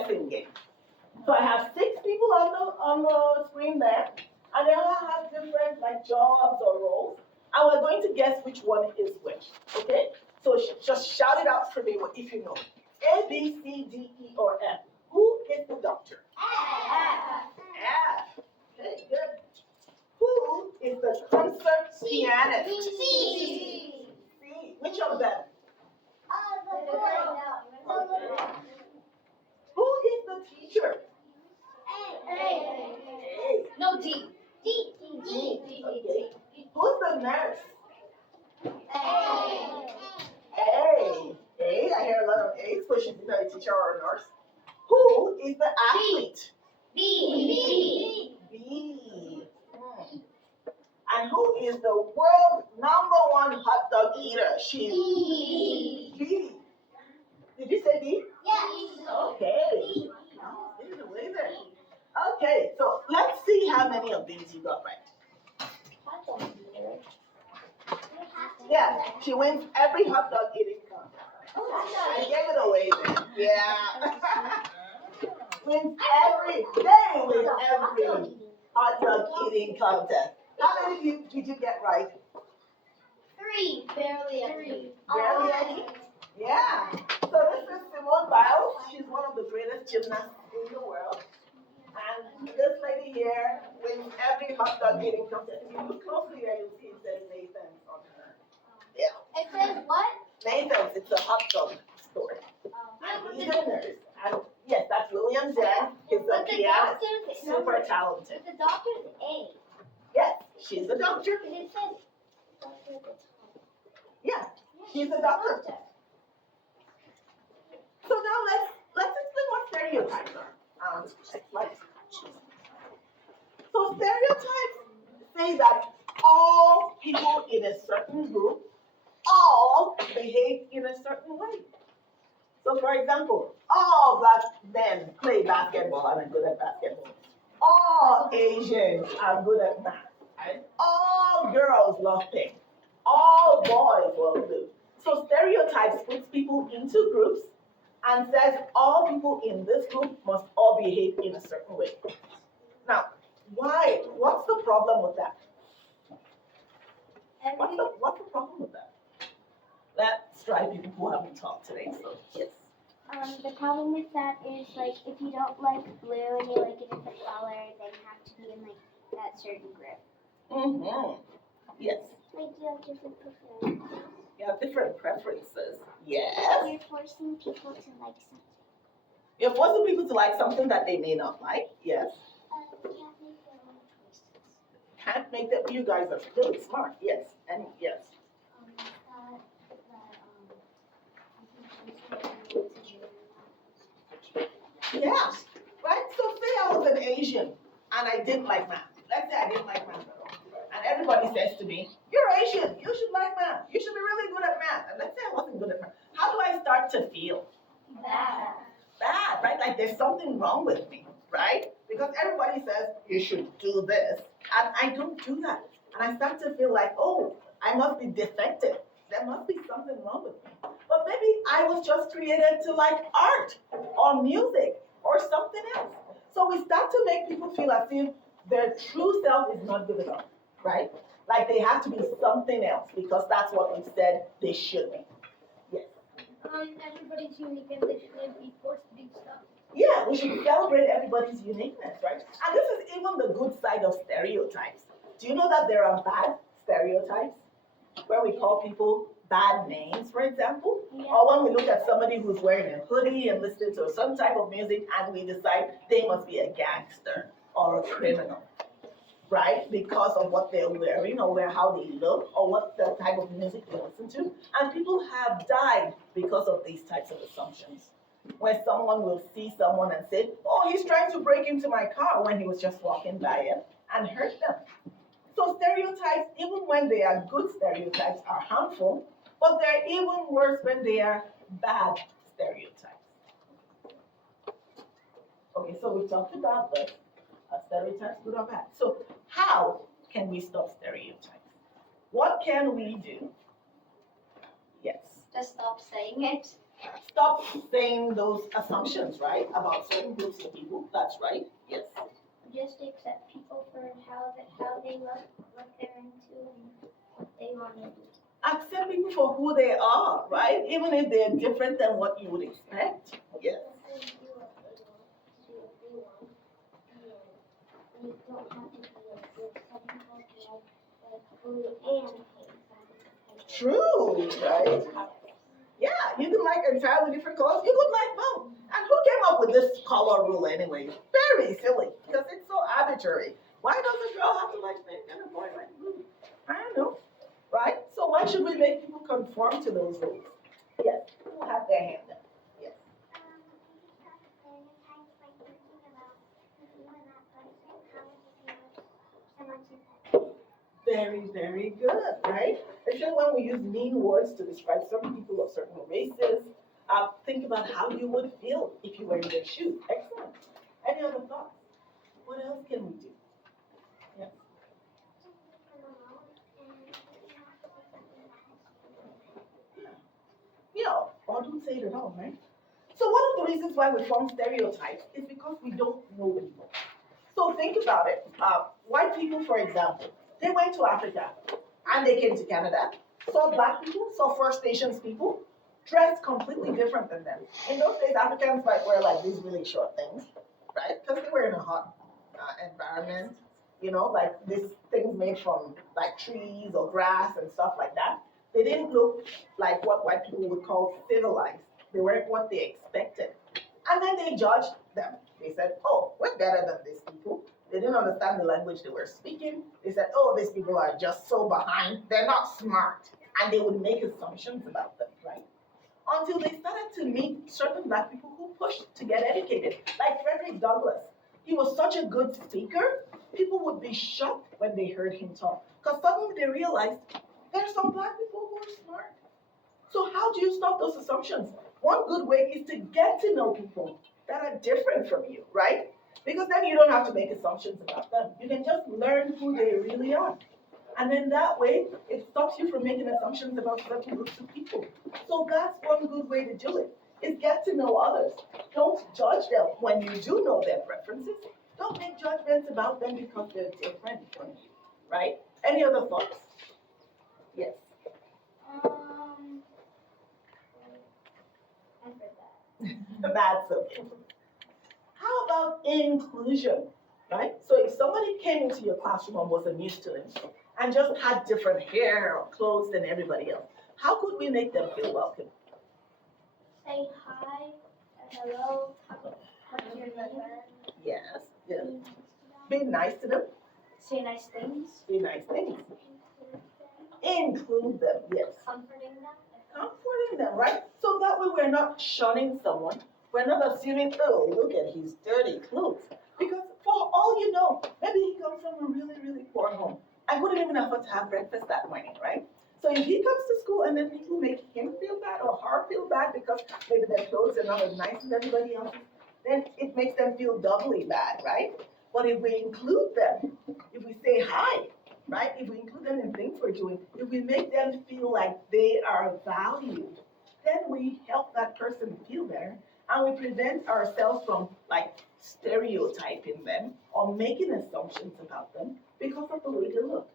guessing game. So I have 6 people on the screen there, and they all have different like jobs or roles, and we're going to guess which one is which. Okay? So just shout it out for me if you know. A, B, C, D, E, or F. Who is the doctor? F. Okay, good. Who is the concert pianist? C. C. Which of them? Who is the teacher? A. No, D. Okay. Who's the nurse? A. A. A. I hear a lot of A's, so she's either a teacher or a nurse. Who is the athlete? B. B. And who is the world #1 hot dog eater? She's B. Did you say B? Yes. Okay. There's a way there. Okay, so let's see how many of these you got right. Yeah, she wins every hot dog eating contest. I gave it away then. Yeah. Wins every hot dog eating contest. How many did you get right? 3. Barely any. Barely any? Yeah. So this is Simone Biles. She's one of the greatest gymnasts in the world. And this lady here wins every hot dog eating contest. If you look closely here, you'll see it says Nathan's on her. Yeah. It says what? Nathan's. It's a hot dog store. And he's a nurse. And yes, that's William Jen. He's a pianist. Super talented. The doctor's A. Yes, she's a doctor. And it says doctor at the top. Yeah, she's a doctor. So now let's explain what stereotypes are. So stereotypes say that all people in a certain group all behave in a certain way. So for example, all black men play basketball and are good at basketball. All Asians are good at math. And all girls love pink. All boys love blue. So stereotypes puts people into groups and says all people in this group must all behave in a certain way. Now, why? What's the problem with that? What's the problem with that? Let's try people who haven't talked today. So yes. The problem with that is like if you don't like blue and you like a different color, then you have to be in like that certain group. Mm-hmm. Yes. Like you have different preferences. You have different preferences. Yes. You're forcing people to like something. You're forcing people to like something that they may not like. Yes. Can't make their own choices. Can't make them. You guys are really smart. Yes. And yes. Yeah. Right? So say I was an Asian and I didn't like math. Let's say I didn't like math at all. And everybody says to me, you're Asian, you should like math. You should be really good at math. And let's say I wasn't good at math. How do I start to feel? Bad. Bad, right? Like there's something wrong with me, right? Because everybody says you should do this. And I don't do that. And I start to feel like, oh, I must be defective. There must be something wrong with me. But maybe I was just created to like art or music or something else. So we start to make people feel as if their true self is not good enough, right? Like they have to be something else because that's what we said they should be. Yes. Everybody's unique and they shouldn't be forced to do stuff. Yeah, we should celebrate everybody's uniqueness, right? And this is even the good side of stereotypes. Do you know that there are bad stereotypes? Where we call people bad names, for example, or when we look at somebody who's wearing a hoodie and listening to some type of music and we decide they must be a gangster or a criminal, right? Because of what they're wearing or how they look or what the type of music they listen to. And people have died because of these types of assumptions. Where someone will see someone and say, oh, he's trying to break into my car when he was just walking by it and hurt them. So stereotypes, even when they are good stereotypes, are harmful, but they're even worse when they are bad stereotypes. Okay, so we talked about this. Are stereotypes good or bad? So how can we stop stereotypes? What can we do? Yes. Just stop saying it. stop saying those assumptions, right, about certain groups of people. That's right. Yes. Just accept people for how they look, what they're into, and what they want to do. Accept people for who they are, right? Even if they're different than what you would expect. Yes. You don't have to be like this. Some people can like blue and pink. True, right? Yeah, you can like entirely different colors. You could like both. And who came up with this color rule anyway? Very silly, because it's so arbitrary. Why does a girl have to like pink and a boy like blue? I don't know, right? So why should we make people conform to those rules? Yes, who had their hand up? Yes. Very, very good, right? Especially when we use mean words to describe certain people of certain races. Think about how you would feel if you were in their shoes. Excellent. Any other thoughts? What else can we do? Yes. Yeah, or don't say it at all, right? So one of the reasons why we form stereotypes is because we don't know people. So think about it. White people, for example, they went to Africa and they came to Canada, saw black people, saw First Nations people, dressed completely different than them. In those days, Africans might wear like these really short things, right? Because they were in a hot environment, like these things made from like trees or grass and stuff like that. They didn't look like what white people would call civilized. They weren't what they expected. And then they judged them. They said, oh, we're better than these people. They didn't understand the language they were speaking. They said, oh, these people are just so behind. They're not smart. And they would make assumptions about them, right? Until they started to meet certain black people who pushed to get educated, like Frederick Douglass. He was such a good speaker, people would be shocked when they heard him talk. Because suddenly they realized there's some black people who are smart. So how do you stop those assumptions? One good way is to get to know people that are different from you, right? Because then you don't have to make assumptions about them. You can just learn who they really are. And then that way, it stops you from making assumptions about certain groups of people. So that's one good way to do it, is get to know others. Don't judge them when you do know their preferences. Don't make judgments about them because they're different from you, right? Any other thoughts? Yes. I forgot. That's okay. How about inclusion, right? So if somebody came into your classroom and was a new student and just had different hair or clothes than everybody else, how could we make them feel welcome? Say hi, hello, what's your name? Yes, yes. Be nice to them. Say nice things. Say nice things. Include them, yes. Comforting them. Comforting them, right? So that way we're not shunning someone. We're not assuming, oh, look at his dirty clothes. Because for all you know, maybe he comes from a really, really poor home and wouldn't even afford to have breakfast that morning, right? So if he comes to school and then people make him feel bad or her feel bad because maybe their clothes are not as nice as everybody else's, then it makes them feel doubly bad, right? But if we include them, if we say hi, right? If we include them in things we're doing, if we make them feel like they are valued, then we help that person feel better and we prevent ourselves from like stereotyping them or making assumptions about them because of the way they look.